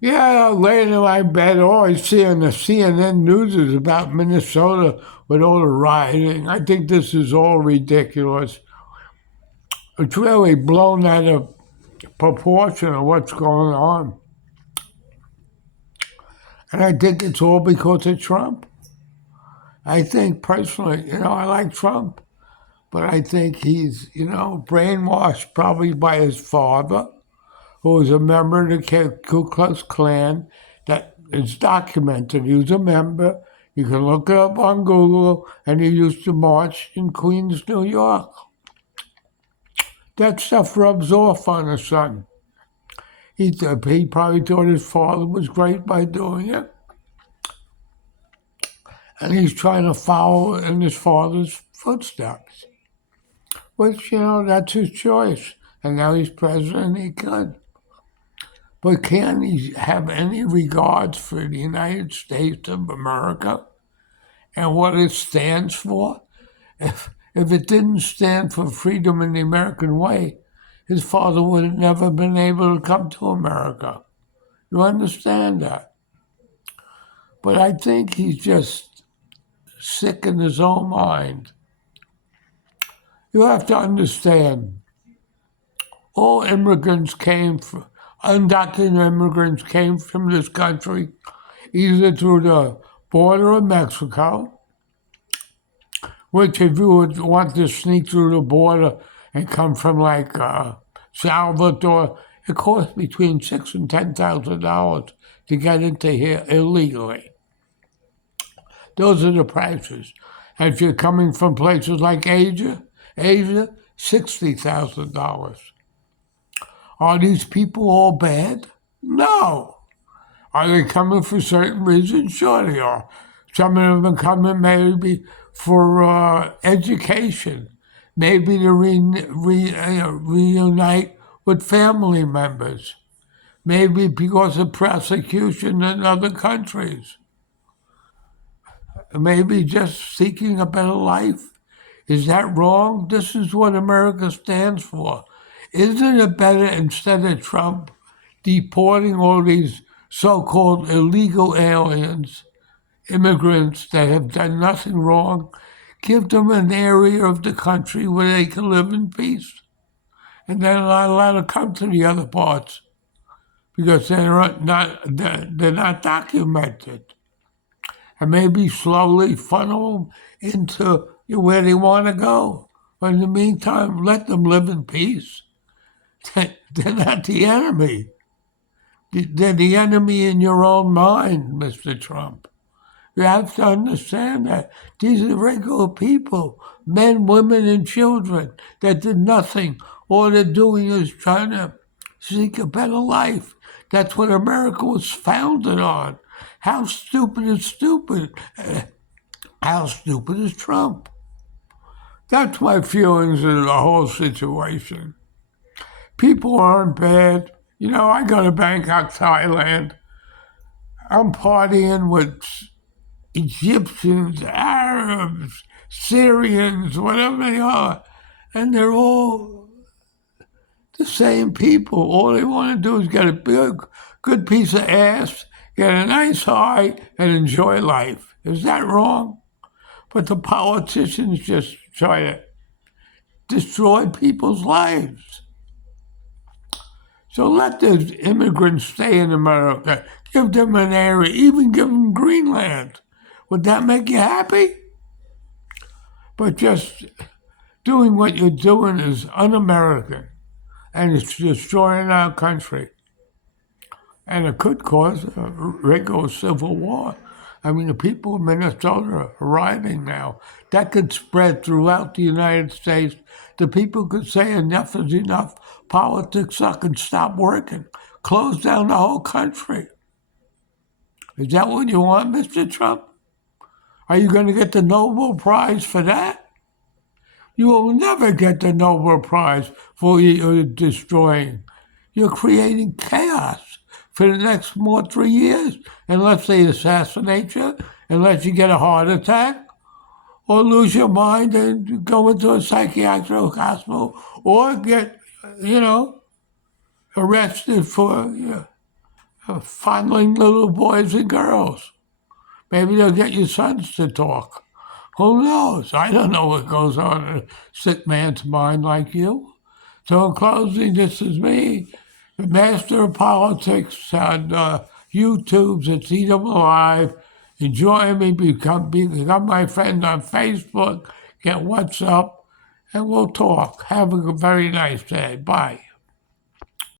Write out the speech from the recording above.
Yeah, laying in my bed, all I see on the CNN news is about Minnesota with all the rioting. I think this is all ridiculous. It's really blown out of proportion of what's going on. And I think it's all because of Trump. I think personally, I like Trump, but I think he's, brainwashed probably by his father, who was a member of the Ku Klux Klan. That is documented. He was a member. You can look it up on Google, and he used to march in Queens, New York. That stuff rubs off on his son. He probably thought his father was great by doing it, and he's trying to follow in his father's footsteps. Which, that's his choice. And now he's president, he could. But can he have any regards for the United States of America and what it stands for? If it didn't stand for freedom in the American way, his father would have never been able to come to America. You understand that? But I think he's just sick in his own mind. You have to understand, all immigrants came from, undocumented immigrants came from this country either through the border of Mexico, which if you would want to sneak through the border and come from like Salvador, it costs between $6,000 and $10,000 to get into here illegally. Those are the prices. And if you're coming from places like Asia, $60,000. Are these people all bad? No. Are they coming for certain reasons? Sure they are. Some of them are coming maybe for education, maybe to reunite with family members, maybe because of prosecution in other countries, maybe just seeking a better life. Is that wrong? This is what America stands for. Isn't it better instead of Trump deporting all these so called illegal aliens, immigrants that have done nothing wrong, give them an area of the country where they can live in peace? And they're not allowed to come to the other parts because they're not documented. And maybe slowly funnel them into where they want to go. But in the meantime, let them live in peace. They're not the enemy. They're the enemy in your own mind, Mr. Trump. You have to understand that. These are regular people, men, women, and children that did nothing. All they're doing is trying to seek a better life. That's what America was founded on. How stupid is stupid? How stupid is Trump? That's my feelings of the whole situation. People aren't bad. I go to Bangkok, Thailand. I'm partying with Egyptians, Arabs, Syrians, whatever they are. And they're all the same people. All they want to do is get a big, good piece of ass, get a nice high, and enjoy life. Is that wrong? But the politicians just try to destroy people's lives. So let the immigrants stay in America. Give them an area, even give them Greenland. Would that make you happy? But just doing what you're doing is un-American, and it's destroying our country. And it could cause a regular civil war. I mean, the people of Minnesota are rioting now. That could spread throughout the United States. The people could say enough is enough. Politics suck and stop working. Close down the whole country. Is that what you want, Mr. Trump? Are you going to get the Nobel Prize for that? You will never get the Nobel Prize for what you're destroying. You're creating chaos for the next more 3 years, unless they assassinate you, unless you get a heart attack, or lose your mind and go into a psychiatric hospital, or get, arrested for fondling little boys and girls. Maybe they'll get your sons to talk. Who knows? I don't know what goes on in a sick man's mind like you. So in closing, this is me, the Master of Politics on YouTube. It's Edom Alive. Enjoy me, become my friend on Facebook, get WhatsApp, and we'll talk. Have a very nice day. Bye.